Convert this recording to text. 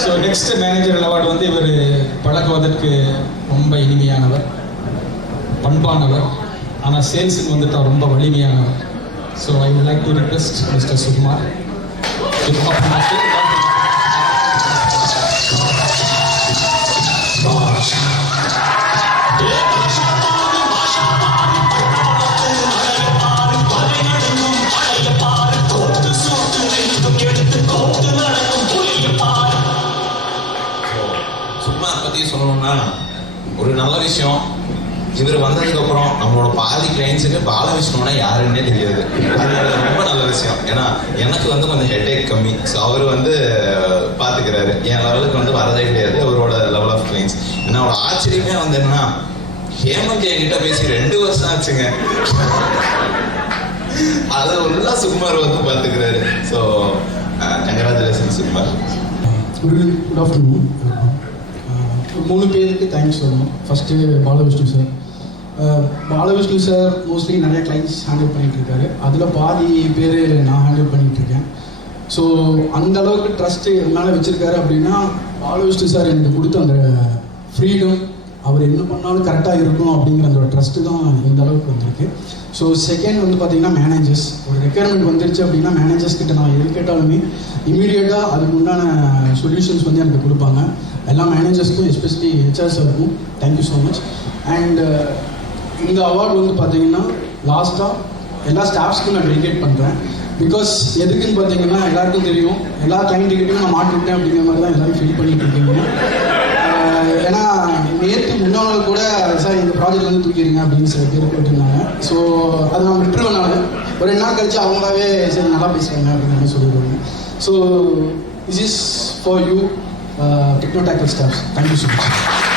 So next manager award வந்து இவர் பழகுவதற்கு ரொம்ப இனிமையானவர், பண்பானவர், ஆனால் சேல்ஸுக்கு வந்துட்டு ரொம்ப வலிமையானவர். So I would like to request mister Sukumar. Sukumar பற்றி சொல்லணும்னா ஒரு நல்ல விஷயம், இவர் வந்ததுக்கப்புறம் நம்மளோட பாதி கிளைண்ட்ஸுக்கு பாலவிஷ்ணுனா யாருன்னே தெரியாது. அது ரொம்ப நல்ல விஷயம். ஏன்னா எனக்கு வந்து கொஞ்சம் ஹெட்டேக் கம்மி. ஸோ அவர் வந்து பார்த்துக்கிறாரு. என் லெவலுக்கு வந்து வரதே கிடையாது அவரோட லெவல் ஆஃப் கிளைண்ட்ஸ். என்னோட ஆச்சரியமே வந்து என்னன்னா, ஹேமந்த் என்கிட்ட பேசி 2 வருஷம் ஆச்சுங்க. அதை உள்ள சுகுமார் வந்து பார்த்துக்கிறாரு. ஸோ கங்க்ராச்சுலேஷன் சுகுமார். Good afternoon. 3 பேருக்கு தேங்க்ஸ் சொல்லணும். First Balavishnu sir. Balavishnu sir mostly நிறைய கிளைண்ட்ஸ் ஹேண்டில் பண்ணிகிட்ருக்காரு. அதில் பாதி பேர் நான் ஹேண்டில் பண்ணிகிட்ருக்கேன். ஸோ அந்த அளவுக்கு ட்ரஸ்ட்டு என்னால் வச்சுருக்காரு அப்படின்னா பாலவிஷ்ணு சார் எனக்கு கொடுத்த அந்த ஃப்ரீடம், அவர் என்ன பண்ணாலும் கரெக்டாக இருக்கும் அப்படிங்கிற அந்த ட்ரஸ்ட்டு தான் இந்த அளவுக்கு வந்திருக்கு. ஸோ செகண்ட் வந்து பார்த்திங்கன்னா மேனேஜர்ஸ். ஒரு ரெக்யர்மெண்ட் வந்துருச்சு அப்படின்னா மேனேஜர்ஸ் கிட்ட நான் எது கேட்டாலுமே இமீடியட்டாக அதுக்கு உண்டான சொல்யூஷன்ஸ் வந்து எனக்கு கொடுப்பாங்க. எல்லா மேனேஜர்ஸ்க்கும் எஸ்பெஷலி ஹெச்ஆர் சாருக்கும் தேங்க்யூ ஸோ மச். அண்ட் இந்த அவார்டு வந்து பார்த்தீங்கன்னா லாஸ்ட்டாக எல்லா ஸ்டாஃப்ஸ்க்கும் நான் டெடிகேட் பண்ணுறேன். பிகாஸ் எதுக்குன்னு பார்த்தீங்கன்னா எல்லாருக்கும் தெரியும், எல்லா கிளைண்ட்டுக்கிட்டையும் நான் மாட்டிவிட்டேன் அப்படிங்கிற மாதிரி தான் எல்லாரும் ஃபீல் பண்ணிட்டு இருக்கீங்க. ஏன்னா நேற்று முன்னாள் கூட சார் இந்த ப்ராஜெக்ட்லேருந்து தூக்கிடுங்க அப்படின்னு சில பேர் கேட்டிருந்தாங்க. ஸோ அதை நான் விட்டுருவேன். நான் ஒரு 2 நாள் கழிச்சு அவங்களாவே சரி நல்லா பேசுகிறாங்க அப்படின்னு மாதிரி சொல்லிடுவாங்க. So this is for you Techno Tackle staff. Thank you so much.